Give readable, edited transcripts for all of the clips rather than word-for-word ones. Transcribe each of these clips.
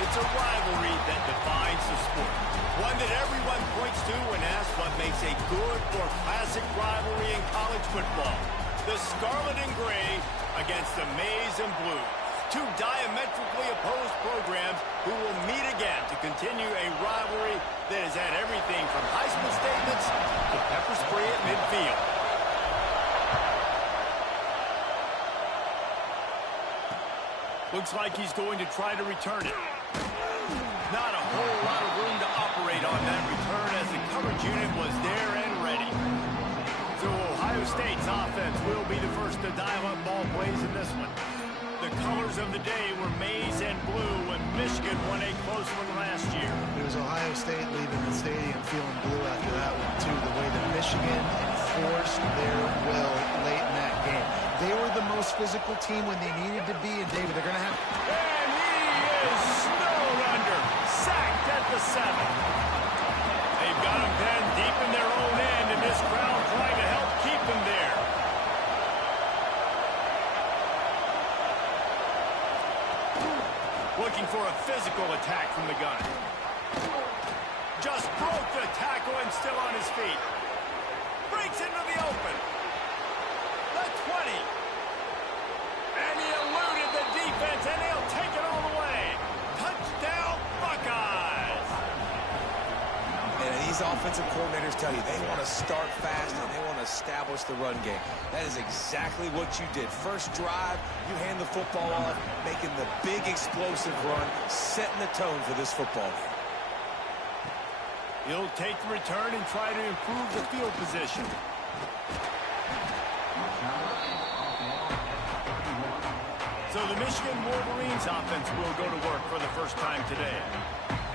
It's a rivalry that defines the sport. One that everyone points to when asked what makes a good or classic rivalry in college football. The Scarlet and Gray against the Maize and Blue. Two diametrically opposed programs who will meet again to continue a rivalry that has had everything from Heisman statements to pepper spray at midfield. Looks like he's going to try to return it. Not a whole lot of room to operate on that return as the coverage unit was there and ready. So Ohio State's offense will be the first to dial up ball plays in this one. The colors of the day were maize and blue when Michigan won a close one last year. It was Ohio State leaving the stadium feeling blue after that one, too. The way that Michigan enforced their will late in that game. They were the most physical team when they needed to be, and David, they're going to have... And he is snowed under, sacked at the 7. They've got him pinned deep in their own end, and this crowd trying to help keep him there. Looking for a physical attack from the gun. Just broke the tackle and still on his feet. Breaks into the open. The 20. And he eluded the defense, and he'll take it all the way. Touchdown, Buckeyes. And these offensive coordinators tell you they want to start fast and they want to establish the run game. That is exactly what you did. First drive, you hand the football off, making the big explosive run, setting the tone for this football game. He'll take the return and try to improve the field position. So the Michigan Wolverines offense will go to work for the first time today.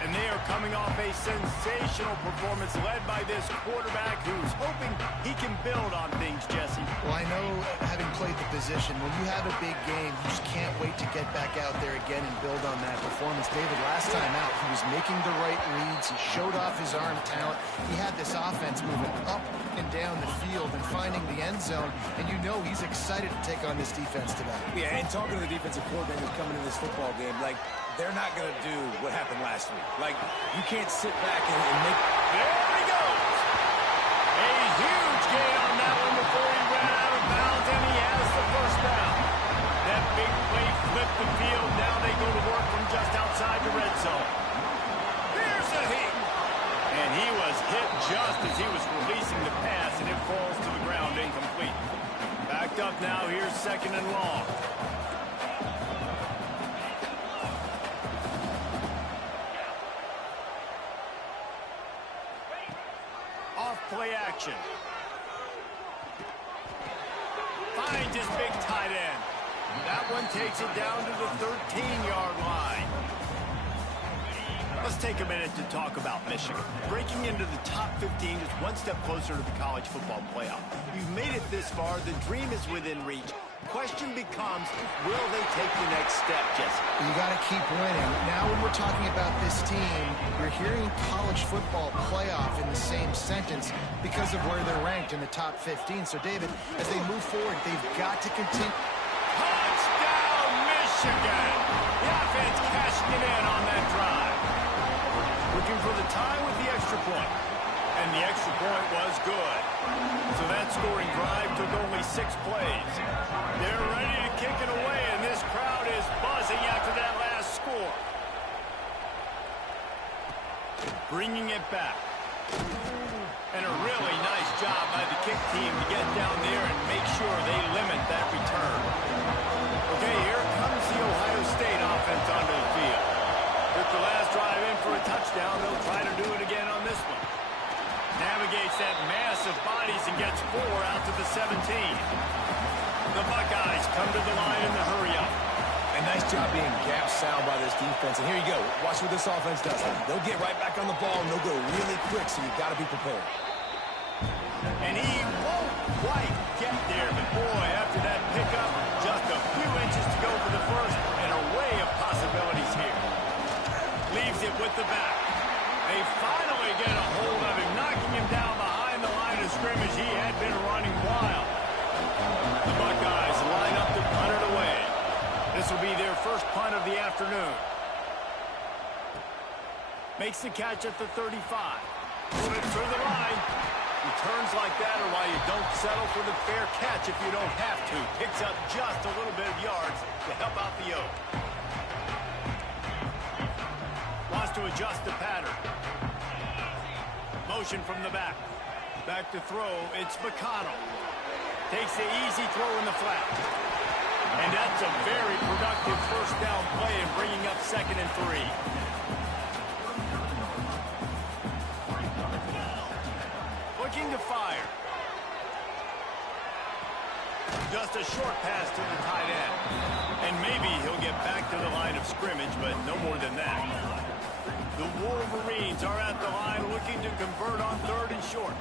And they are coming off a sensational performance led by this quarterback who's hoping he can build on things, Jesse. Well, I know, having played the position, when you have a big game, you just can't wait to get back out there again and build on that performance. David, last time out, he was making the right reads. He showed off his arm talent. He had this offense moving up and down the field and finding the end zone. And you know he's excited to take on this defense today. Yeah, and talking to the defensive coordinators coming in this football game, like, they're not going to do what happened last week. Like, you can't sit back and make... There he goes! A huge gain on that one before he ran out of bounds, and he has the first down. That big play flipped the field. Now they go to work from just outside the red zone. Here's a hit! And he was hit just as he was releasing the pass, and it falls to the ground incomplete. Backed up now. Here's second and long. Play action. Finds his big tight end. That one takes it down to the 13-yard line. Let's take a minute to talk about Michigan. Breaking into the top 15 is one step closer to the college football playoff. You've made it this far. The dream is within reach. Question becomes, will they take the next step, Jesse? You got to keep winning. Now when we're talking about this team, you're hearing college football playoff in the same sentence because of where they're ranked in the top 15. So, David, as they move forward, they've got to continue. Touchdown, Michigan! The offense cashing it in on that drive. Looking for the tie with the extra point. And the extra point was good. So that scoring drive took only 6 plays. They're ready to kick it away, and this crowd is buzzing after that last score. Bringing it back. And a really nice job by the kick team to get down there and make sure they limit that return. Okay, here comes the Ohio State offense onto the field. Took the last drive in for a touchdown. They'll try to do it again on this one. Navigates that mass of bodies and gets 4 out to the 17. The Buckeyes come to the line in the hurry-up. A nice job being gap sound by this defense. And here you go. Watch what this offense does. They'll get right back on the ball, and they'll go really quick, so you've got to be prepared. And he won't quite get there, but boy, after that pickup, just a few inches to go for the first, and a array of possibilities here. Leaves it with the back. They finally get a hold of him, knocking him down behind the line of scrimmage. He had been running wild. The Buckeyes line up to punt it away. This will be their first punt of the afternoon. Makes the catch at the 35. Slips through the line. Returns like that are why you don't settle for the fair catch if you don't have to. Picks up just a little bit of yards to help out the O. Wants to adjust the pattern. Motion from the back. Back to throw. It's McConnell. Takes the easy throw in the flat. And that's a very productive first down play and bringing up 2nd and 3. Looking to fire. Just a short pass to the tight end. And maybe he'll get back to the line of scrimmage, but no more than that. The Wolverines are at the line looking to convert on 3rd and short.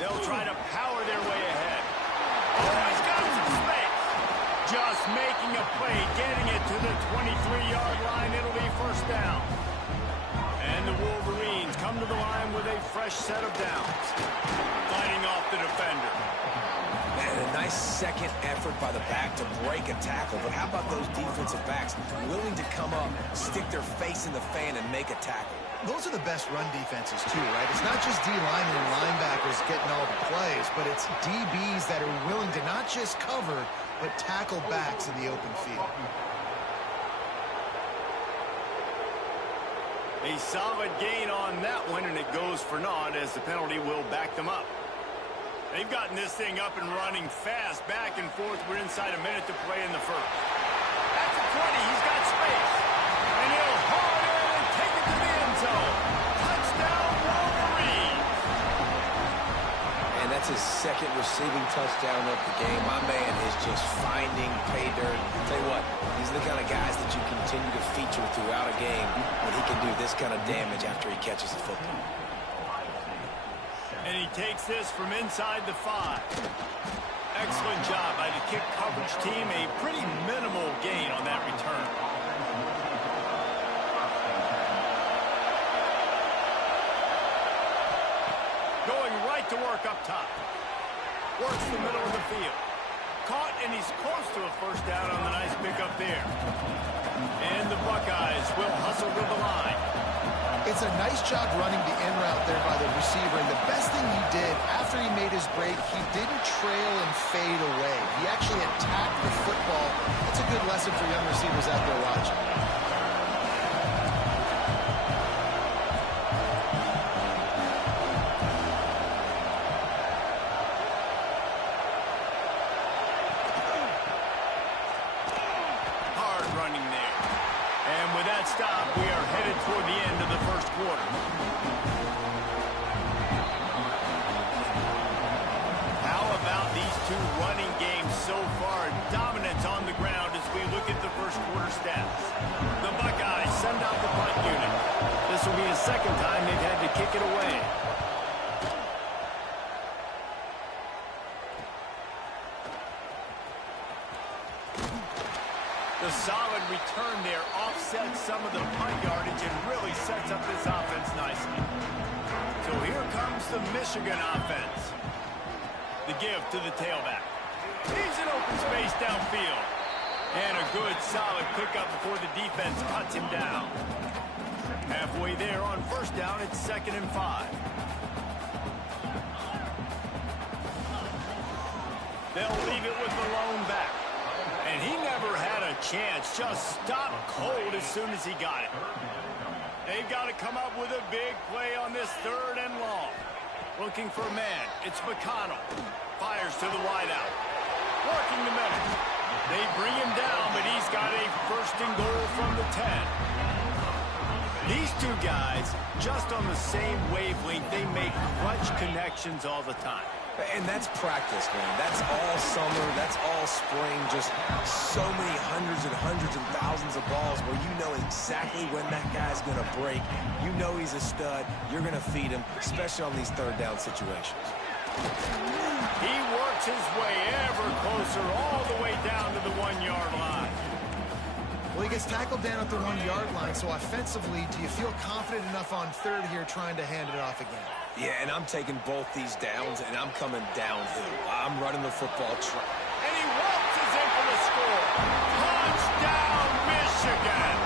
They'll try to power their way ahead. Oh, he's got some space. Just making a play, getting it to the 23-yard line. It'll be first down. And the Wolverines come to the line with a fresh set of downs. Fighting off the defender. And a nice second effort by the back to break a tackle. But how about those defensive backs willing to come up, stick their face in the fan, and make a tackle? Those are the best run defenses, too, right? It's not just D-linemen and linebackers getting all the plays, but it's DBs that are willing to not just cover, but tackle backs in the open field. A solid gain on that one, and it goes for naught as the penalty will back them up. They've gotten this thing up and running fast, back and forth. We're inside a minute to play in the first. At the 20, he's got space. And he'll haul it in and take it to the end zone. Touchdown, Wolverines. And that's his 2nd receiving touchdown of the game. My man is just finding pay dirt. Tell you what, these are the kind of guys that you continue to feature throughout a game when he can do this kind of damage after he catches the football. And he takes this from inside the 5. Excellent job by the kick coverage team. A pretty minimal gain on that return. Going right to work up top. Works the middle of the field. Caught, and he's close to a first down on the nice pickup there. And the Buckeyes will hustle to the line. It's a nice job running the in route there by the receiver, and the best thing he did after he made his break, he didn't trail and fade away. He actually attacked the football. That's a good lesson for young receivers out there watching. Hard running there. And with that stop, we are headed toward the end of the first quarter. How about these two running games so far? Dominance on the ground as we look at the first quarter stats. The Buckeyes send out the punt unit. This will be the 2nd time they've had to kick it away. The solid return there offsets some of the punt yardage and really sets up this offense nicely. So here comes the Michigan offense. The give to the tailback. He's in open space downfield. And a good solid pickup before the defense cuts him down. Halfway there on first down, it's 2nd and 5. They'll leave it with the lone back. And he never had a chance, just stopped cold as soon as he got it. They've got to come up with a big play on this 3rd and long. Looking for a man, it's McConnell. Fires to the wideout. Working the middle. They bring him down, but he's got a 1st and goal from the 10. These two guys, just on the same wavelength, they make clutch connections all the time. And that's practice, man. That's all summer. That's all spring. Just so many hundreds and thousands of balls where you know exactly when that guy's going to break. You know he's a stud. You're going to feed him, especially on these 3rd down situations. He works his way ever closer all the way down to the 1-yard line. Well, he gets tackled down at the 1-yard line, so offensively, do you feel confident enough on 3rd here trying to hand it off again? Yeah, and I'm taking both these downs, and I'm coming downhill. I'm running the football. And he waltzes in for the score. Touchdown, Michigan!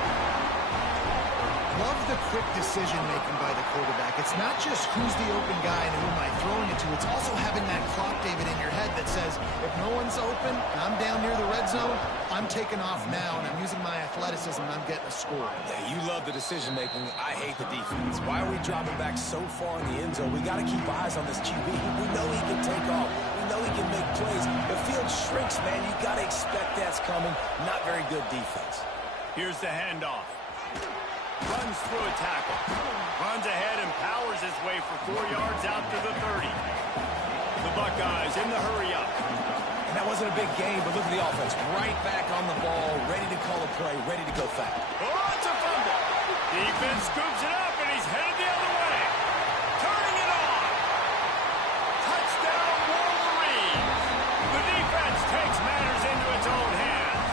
Love the quick decision-making by the quarterback. It's not just who's the open guy and who am I throwing it to. It's also having that clock, David, in your head that says, if no one's open and I'm down near the red zone, I'm taking off now, and I'm using my athleticism, and I'm getting a score. Yeah, you love the decision-making. I hate the defense. Why are we dropping back so far in the end zone? We got to keep eyes on this QB. We know he can take off. We know he can make plays. The field shrinks, man. You got to expect that's coming. Not very good defense. Here's the handoff. Runs through a tackle. Runs ahead and powers his way for 4 yards out to the 30. The Buckeyes in the hurry-up. And that wasn't a big game, but look at the offense. Right back on the ball, ready to call a play, ready to go fast. Oh, it's a fumble. Defense scoops it up, and he's headed the other way. Turning it on. Touchdown, Wolverines. The defense takes matters into its own hands.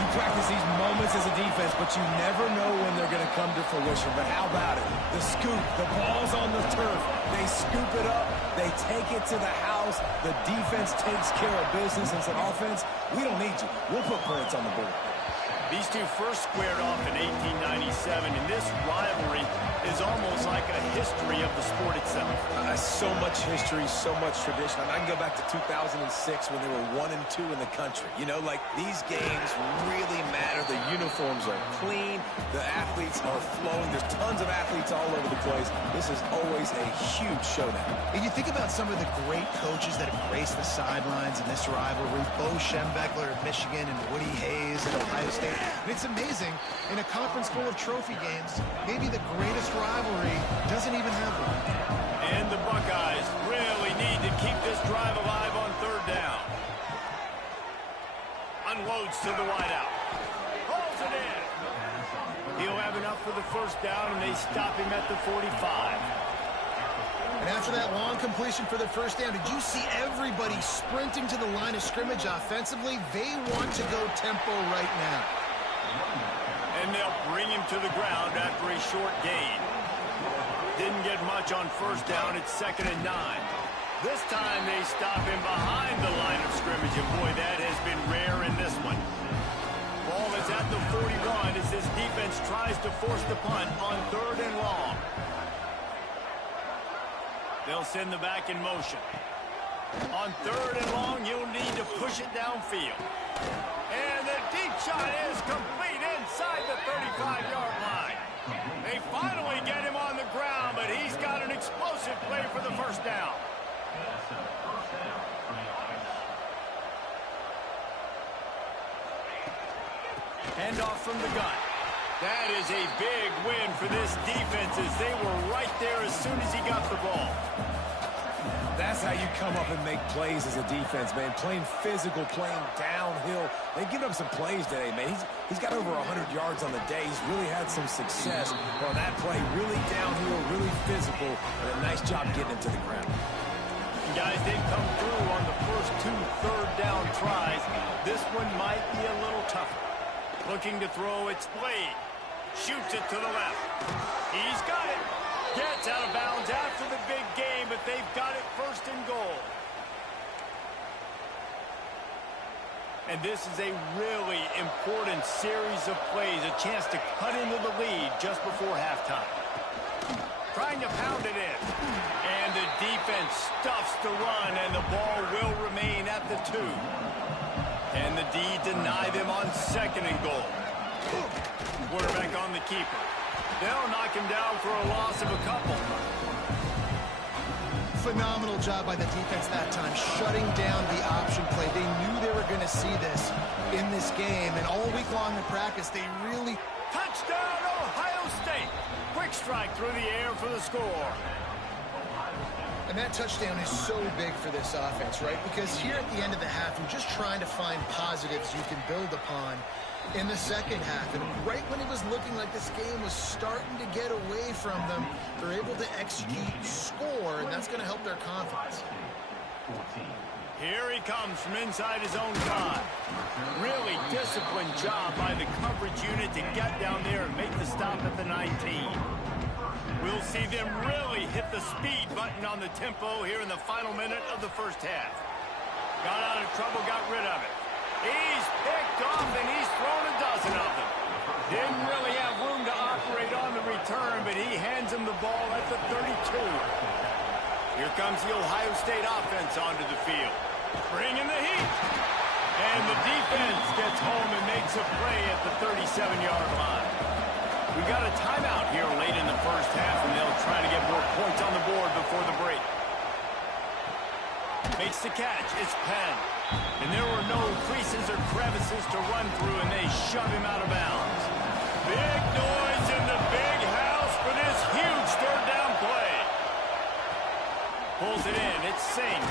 You practice these moments as a defense, but you never know when they're going to come to fruition. But how about it? The scoop, the ball's on the turf. They scoop it up. They take it to the house. The defense takes care of business and said, offense, we don't need you. We'll put points on the board. These two first squared off in 1897, and this rivalry is almost like a history of the sport itself. So much history, so much tradition. I can go back to 2006 when they were 1 and 2 in the country. You know, like, these games really matter. The uniforms are clean. The athletes are flowing. There's tons of athletes all over the place. This is always a huge showdown. And you think about some of the great coaches that have graced the sidelines in this rivalry. Bo Schembechler of Michigan and Woody Hayes at Ohio State. And it's amazing, in a conference full of trophy games, maybe the greatest rivalry doesn't even have one. And the Buckeyes really need to keep this drive alive on third down. Unloads to the wideout. Pulls it in. He'll have enough for the first down, and they stop him at the 45. And after that long completion for the first down, did you see everybody sprinting to the line of scrimmage offensively? They want to go tempo right now. And they'll bring him to the ground after a short gain. Didn't get much on first down. It's 2nd and 9. This time they stop him behind the line of scrimmage, and boy, that has been rare in this one. Ball is at the 41 as this defense tries to force the punt on 3rd and long. They'll send the back in motion. On 3rd and long, you'll need to push it downfield. And the deep shot is complete inside the 35-yard line. They finally get him on the ground, but he's got an explosive play for the first down. Handoff from the gun. That is a big win for this defense as they were right there as soon as he got the ball. That's how you come up and make plays as a defense, man. Playing physical, playing downhill. They've given up some plays today, man. He's got over 100 yards on the day. He's really had some success on that play. Really downhill, really physical, and a nice job getting him to the ground. And guys, didn't come through on the first 2 third-down tries. This one might be a little tougher. Looking to throw, it's Blade. Shoots it to the left. He's got it. Gets out of bounds after the big game, but they've got it 1st and goal. And this is a really important series of plays, a chance to cut into the lead just before halftime. Trying to pound it in. And the defense stuffs the run, and the ball will remain at the 2. And the D deny them on 2nd and goal. Quarterback on the keeper. They'll knock him down for a loss of a couple. Phenomenal job by the defense that time, shutting down the option play. They knew they were going to see this in this game, and all week long in practice, they really... Touchdown, Ohio State! Quick strike through the air for the score. And that touchdown is so big for this offense, right? Because here at the end of the half, you're just trying to find positives you can build upon in the second half. And right when it was looking like this game was starting to get away from them, they're able to execute, score, and that's going to help their confidence. Here he comes from inside his own 5. Really disciplined job by the coverage unit to get down there and make the stop at the 19. We'll see them really hit the speed button on the tempo here in the final minute of the first half. Got out of trouble, got rid of it. He's picked off, and he's thrown a dozen of them. Didn't really have room to operate separate on the return, but he hands him the ball at the 32. Here comes the Ohio State offense onto the field. Bringing the heat. And the defense gets home and makes a play at the 37-yard line. We got a timeout here late in the first half, and they'll try to get more points on the board before the break. Makes the catch. It's Penn. And there were no creases or crevices to run through, and they shove him out of bounds. Big noise in the big house for this huge third down play. Pulls it in. It's Singh.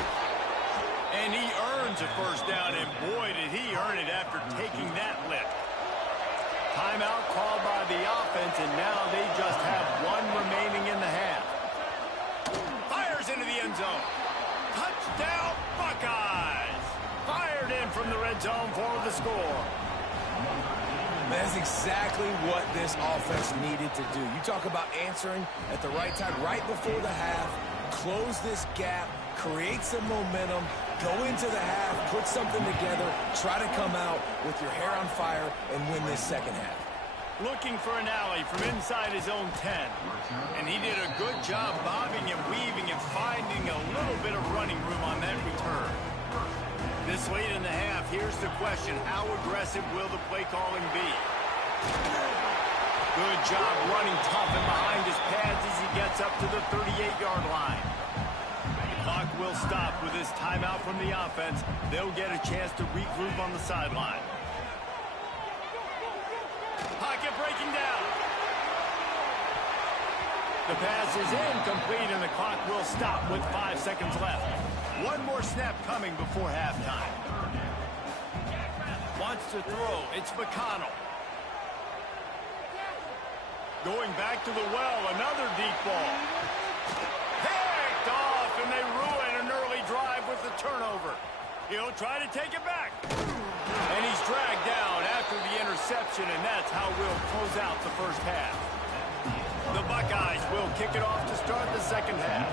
And he earns a first down, and boy, did he earn it after taking that lift. Timeout called by the offense, and now they just have one remaining in the half. Fires into the end zone. Touchdown, Buckeyes! Fired in from the red zone for the score. That's exactly what this offense needed to do. You talk about answering at the right time, right before the half, close this gap, create some momentum, go into the half, put something together, try to come out with your hair on fire and win this second half. Looking for an alley from inside his own 10. And he did a good job bobbing and weaving and finding a little bit of running room on that return. This late in the half, here's the question. How aggressive will the play calling be? Good job running tough and behind his pads as he gets up to the 38-yard line. The clock will stop with this timeout from the offense. They'll get a chance to regroup on the sideline. Pocket breaking down. The pass is incomplete, and the clock will stop with 5 seconds left. One more snap coming before halftime. Wants to throw. It's McConnell. Going back to the well, another deep ball. Picked off, and they ruin an early drive with the turnover. He'll try to take it back. And he's dragged down after the interception, and that's how we'll close out the first half. The Buckeyes will kick it off to start the second half.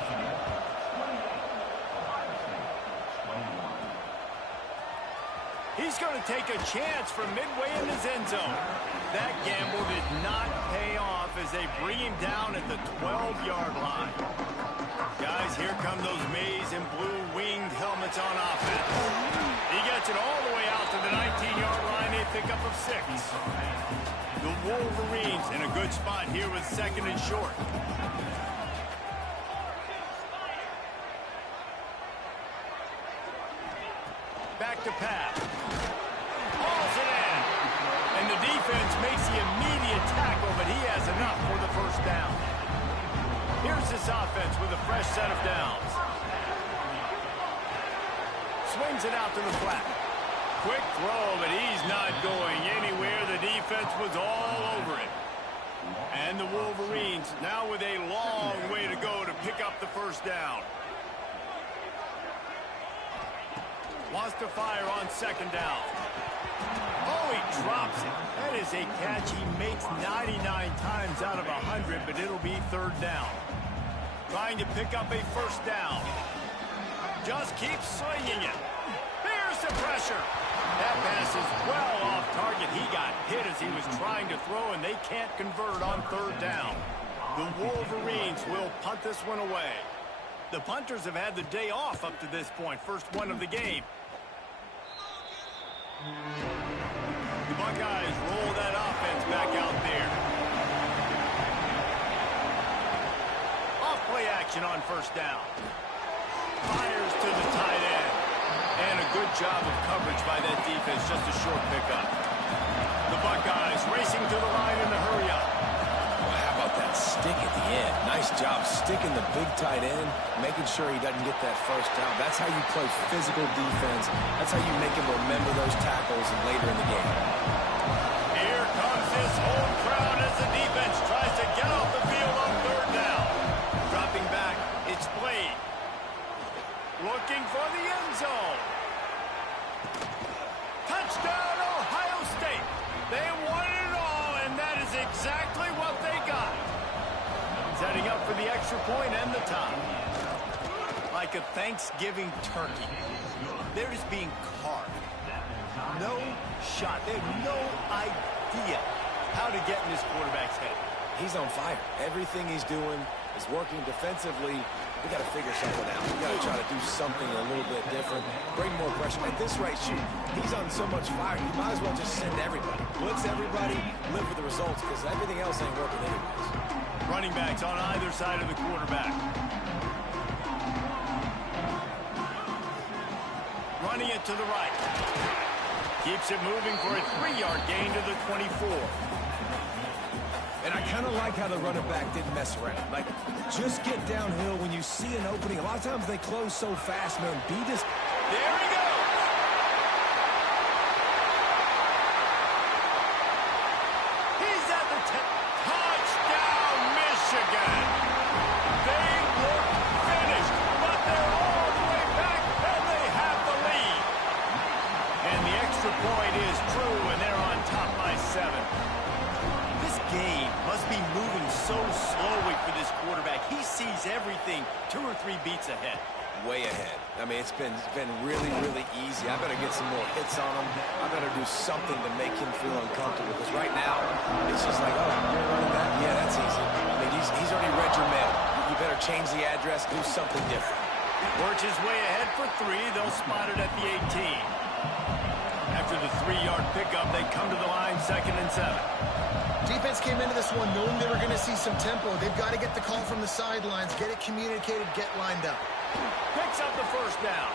He's going to take a chance from midway in his end zone. That gamble did not pay off as they bring him down at the 12-yard line. Guys, here come those maize and blue winged helmets on offense. He gets it all the way out to the 19-yard line. They pick up of 6. The Wolverines in a good spot here with second and short. Back to pass. Hauls it in. And the defense makes the immediate tackle, but he has enough for the first down. Here's this offense with a fresh set of downs. Swings it out to the flat. Quick throw, but he's not going anywhere. The defense was all over it. And the Wolverines now with a long way to go to pick up the first down. Wants to fire on second down. Oh, he drops it. That is a catch he makes 99 times out of 100, but it'll be third down. Trying to pick up a first down. Just keeps slinging it. Here's the pressure. That pass is well off target. He got hit as he was trying to throw, and they can't convert on third down. The Wolverines will punt this one away. The punters have had the day off up to this point. First one of the game. The Buckeyes roll that offense back out there. Off-play action on first down. Fires to the tight end. And a good job of coverage by that defense. Just a short pickup. The Buckeyes racing to the line in the hurry-up. Well, how about that stick at the end? Nice job sticking the big tight end, making sure he doesn't get that first down. That's how you play physical defense. That's how you make him remember those tackles later in the game. Here comes this whole crowd as the defense tries to get off the field on third down. Dropping back, it's Blade. Looking for the end zone. Touchdown, Ohio State. They won it all, and that is exactly what they got. Setting up for the extra point and the tie. Like a Thanksgiving turkey. They're just being carved. No shot. They have no idea how to get in this quarterback's head. He's on fire. Everything he's doing is working defensively. We got to figure something out. We got to try to do something a little bit different, bring more pressure. At this rate, shoot, he's on so much fire, you might as well just send everybody. Blitz everybody, live with the results, because everything else ain't working anyways. Running backs on either side of the quarterback. Running it to the right. Keeps it moving for a 3-yard gain to the 24. And I kind of like how the running back didn't mess around. Like, just get downhill when you see an opening. A lot of times they close so fast, man. Be this. There he goes. He's at the touchdown, Michigan. They look finished, but they're all the way back, and they have the lead. And the extra point is true, and they're on top by 7. This game must be moving so slowly for this quarterback. He sees everything 2 or 3 beats ahead. Way ahead. I mean, it's been really, really easy. I better get some more hits on him. I better do something to make him feel uncomfortable. Because right now, it's just like, oh, you're running that? Yeah, that's easy. I mean, he's already read your mail. You better change the address, do something different. Works his way ahead for 3. They'll spot it at the 18. After the 3-yard pickup, they come to the line, 2nd and 7. Defense came into this one knowing they were going to see some tempo. They've got to get the call from the sidelines, get it communicated, get lined up. Picks up the first down.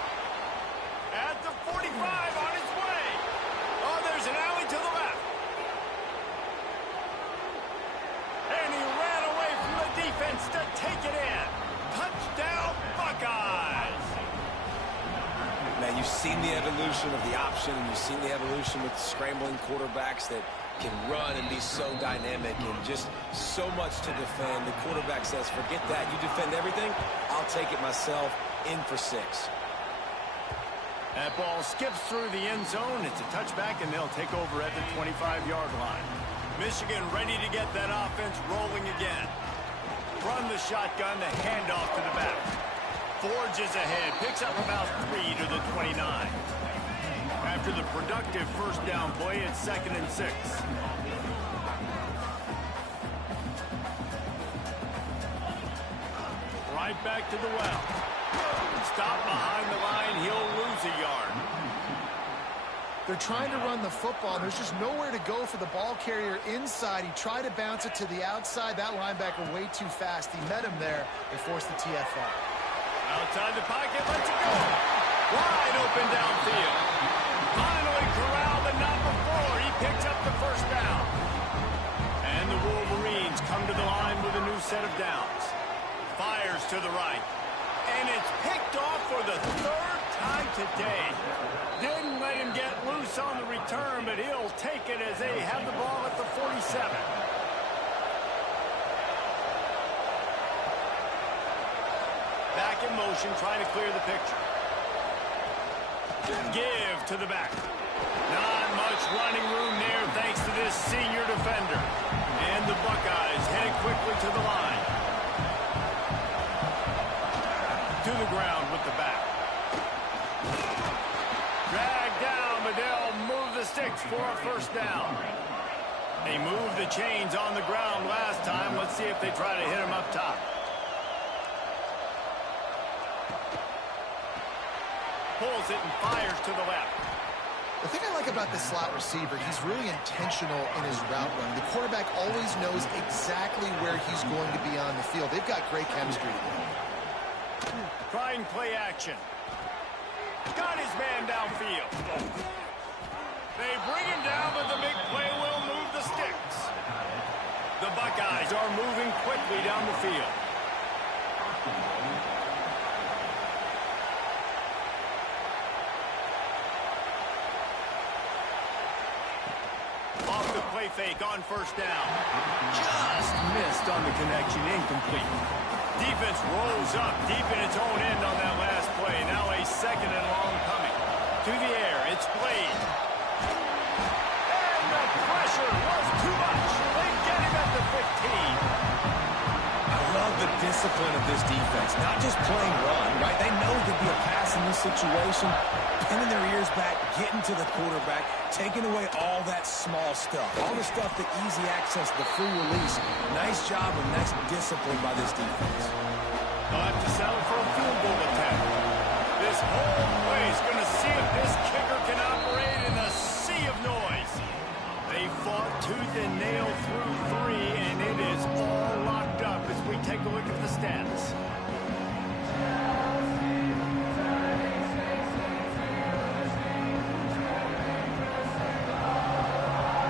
At the 45, on his way. Oh, there's an alley to the left. And he ran away from the defense to take it in. Touchdown, Buckeyes. Man, you've seen the evolution of the option, and you've seen the evolution with scrambling quarterbacks that can run and be so dynamic and just so much to defend. The quarterback says, forget that. You defend everything, I'll take it myself. In for 6. That ball skips through the end zone. It's a touchback, and they'll take over at the 25-yard line. Michigan ready to get that offense rolling again. Run the shotgun, the handoff to the back. Forges ahead, picks up about 3 to the 29. After the productive first down play, it's 2nd and 6. Right back to the well. Stop behind the line, he'll lose a yard. They're trying to run the football. There's just nowhere to go for the ball carrier inside. He tried to bounce it to the outside. That linebacker way too fast. He met him there. They forced the TFL. Outside the pocket, lets it go. Wide open downfield. Finally corralled, but not before. He picks up the first down. And the Wolverines come to the line with a new set of downs. Fires to the right. And it's picked off for the 3rd time today. Didn't let him get loose on the return, but he'll take it as they have the ball at the 47. Back in motion, trying to clear the picture. Give to the back. Not much running room there thanks to this senior defender. And the Buckeyes headed quickly to the line. To the ground with the back. Dragged down, but they'll move the sticks for a first down. They moved the chains on the ground last time. Let's see if they try to hit him up top. Pulls it and fires to the left. The thing I like about this slot receiver, he's really intentional in his route run. The quarterback always knows exactly where he's going to be on the field. They've got great chemistry together. Trying play action. Got his man downfield. They bring him down, but the big play will move the sticks. The Buckeyes are moving quickly down the field. Off the play fake on first down. Just missed on the connection, incomplete. Defense rolls up deep in its own end on that last play. Now a 2nd and long coming. To the air, it's Blade. And the pressure was too much. They get him at the 15. I love the discipline of this defense. Not just playing run, right? They know it could be a pass in this situation. Pinning their ears back, getting to the quarterback, taking away all that small stuff. All the stuff, the easy access, the free release. Nice job and nice discipline by this defense. They'll have to settle for a field goal attempt. This whole play is going to see if this kicker can operate in a sea of noise. They fought tooth and nail through 3, and it is all locked up as we take a look at the stats.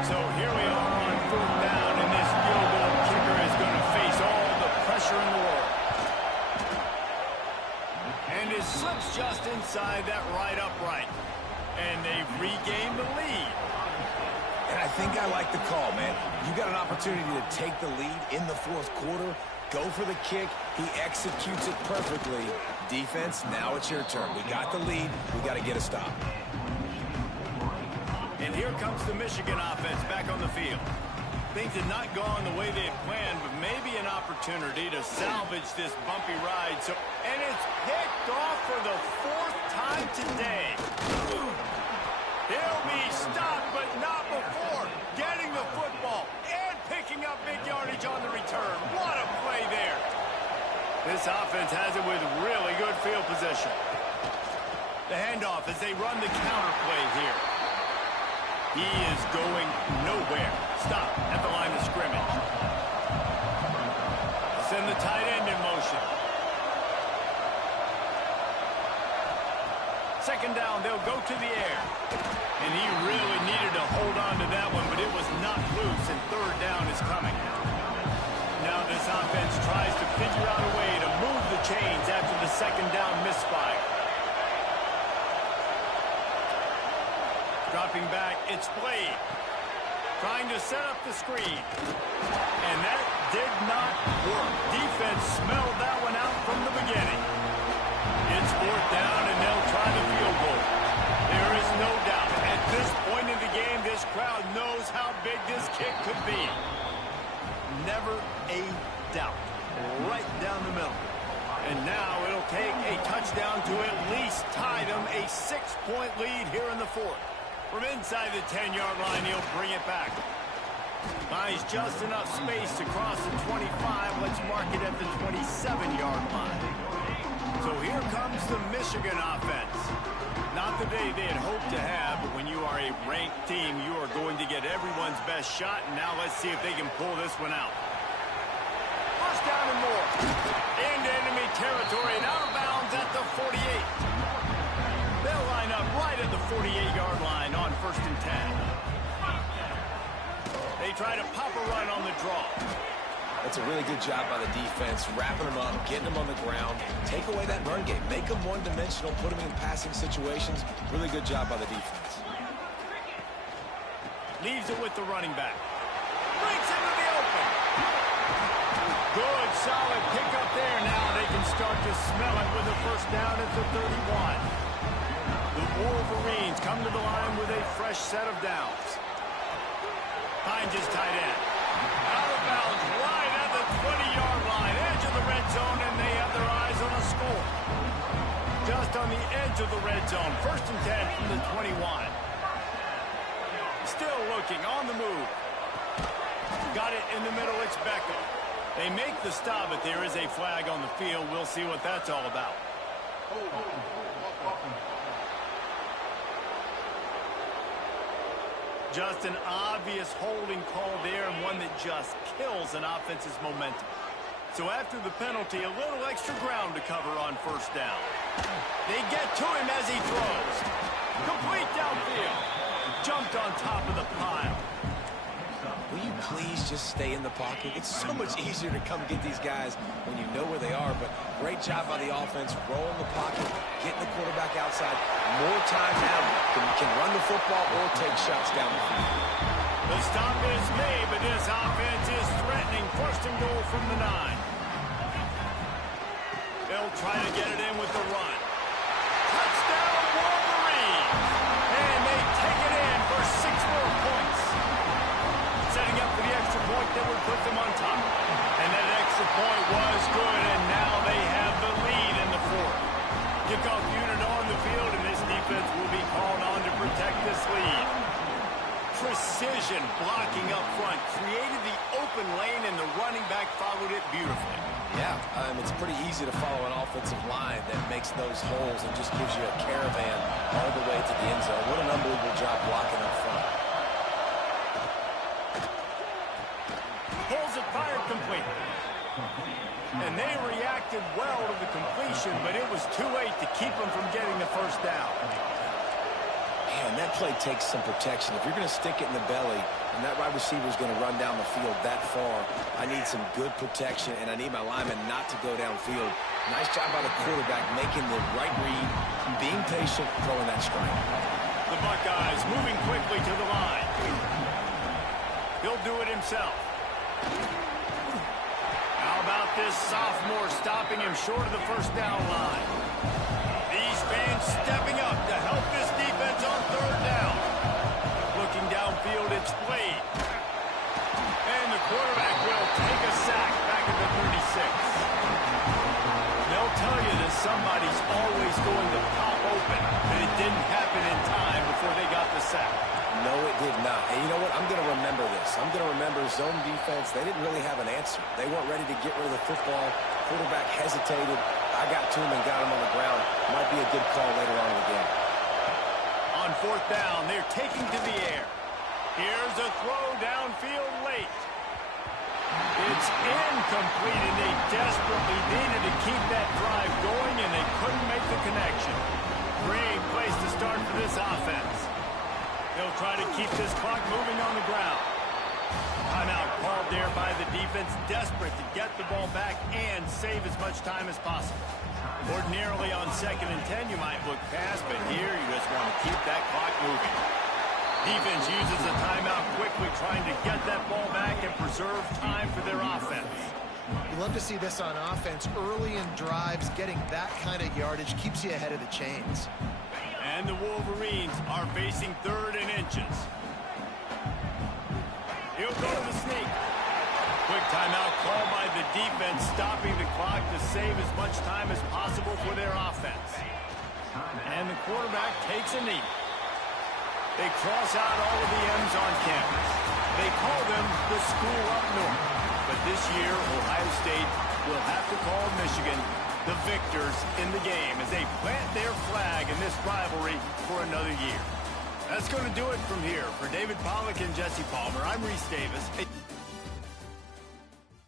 So here we are on 4th down, and this field goal kicker is going to face all the pressure in the world. And it slips just inside that right upright. And they've regained the lead. And I think I like the call, man. You got an opportunity to take the lead in the 4th quarter. Go for the kick. He executes it perfectly. Defense, now it's your turn. We got the lead. We got to get a stop. And here comes the Michigan offense back on the field. Things had not gone the way they had planned, but maybe an opportunity to salvage this bumpy ride. And it's picked off for the 4th time today. He'll be stopped, but not before getting the football and picking up big yardage on the return. What a play there. This offense has it with really good field position. The handoff as they run the counter play here. He is going nowhere. Stop at the line of scrimmage. Send the tight end in motion. 2nd down, they'll go to the air. And he really needed to hold on to that one, but it was knocked loose, and 3rd down is coming. Now this offense tries to figure out a way to move the chains after the 2nd down misfire. Dropping back, it's Blade. Trying to set up the screen. And that did not work. Defense smelled that one out from the beginning. It's 4th down, and they'll try the field goal. There is no doubt. At this point in the game, this crowd knows how big this kick could be. Never a doubt. Right down the middle. And now it'll take a touchdown to at least tie them a 6-point lead here in the 4th. From inside the 10-yard line, he'll bring it back. Finds just enough space to cross the 25. Let's mark it at the 27-yard line. So here comes the Michigan offense. Not the day they had hoped to have, but when you are a ranked team, you are going to get everyone's best shot. And now let's see if they can pull this one out. 1st down and more. Into enemy territory and out of bounds at the 48. They'll line up right at the 48-yard line on 1st and 10. They try to pop a run on the draw. That's a really good job by the defense, wrapping them up, getting them on the ground. Take away that run game. Make them one-dimensional, put them in passing situations. Really good job by the defense. Leaves it with the running back. Breaks into the open. Good, solid pickup there. Now they can start to smell it with a 1st down at the 31. The Wolverines come to the line with a fresh set of downs. Finds his tight end. Out of bounds, right at the 20-yard line, edge of the red zone, and they have their eyes on a score. Just on the edge of the red zone, 1st and 10 from the 21. Still looking, on the move. Got it in the middle, it's Beckham. They make the stop, but there is a flag on the field. We'll see what that's all about. Just an obvious holding call there, and one that just kills an offense's momentum. So after the penalty, a little extra ground to cover on 1st down. They get to him as he throws. Complete downfield. Jumped on top of the pile. Will you please just stay in the pocket? It's so much easier to come get these guys when you know where they are, but great job by the offense, rolling the pocket, getting the quarterback outside. More time now, can run the football or take shots down the field. The stop is made, but this offense is threatening 1st and goal from the 9. They'll try to get it in with the run. Touchdown, Wolverines! And they take it in for 6 more points. Setting up for the extra point that would put them on top. And that extra point was good. And lead. Precision blocking up front, created the open lane, and the running back followed it beautifully. Yeah, it's pretty easy to follow an offensive line that makes those holes and just gives you a caravan all the way to the end zone. What an unbelievable job blocking up front. Pulls it, fired complete. And they reacted well to the completion, but it was too late to keep them from getting the first down. Man, that play takes some protection. If you're going to stick it in the belly and that wide receiver is going to run down the field that far, I need some good protection, and I need my lineman not to go downfield. Nice job by the quarterback making the right read, being patient, throwing that strike. The Buckeyes moving quickly to the line. He'll do it himself. How about this sophomore stopping him short of the first down line? These fans stepping up to help this defense on third down. Looking downfield, it's Blade. And the quarterback will take a sack back at the 36. They'll tell you that somebody's always going to pop open, but it didn't happen in time before they got the sack. No, it did not. And you know what? I'm going to remember this. I'm going to remember zone defense. They didn't really have an answer. They weren't ready to get rid of the football. Quarterback hesitated. I got to him and got him on the ground. Might be a good call later on in the game. On fourth down, they're taking to the air. Here's a throw downfield late. It's incomplete, and they desperately needed to keep that drive going, and they couldn't make the connection. Great place to start for this offense. They'll try to keep this clock moving on the ground. Timeout called there by the defense, desperate to get the ball back and save as much time as possible. Ordinarily on 2nd and 10, you might look past, but here you just want to keep that clock moving. Defense uses a timeout quickly, trying to get that ball back and preserve time for their offense. You love to see this on offense. Early in drives, getting that kind of yardage keeps you ahead of the chains. And the Wolverines are facing 3rd and inches. He'll go to the sneak. Quick timeout called by the defense, stopping the clock to save as much time as possible for their offense. And the quarterback takes a knee. They cross out all of the M's on campus. They call them the school up north. But this year, Ohio State will have to call Michigan the victors in the game as they plant their flag in this rivalry for another year. That's going to do it from here. For David Pollack and Jesse Palmer, I'm Reese Davis.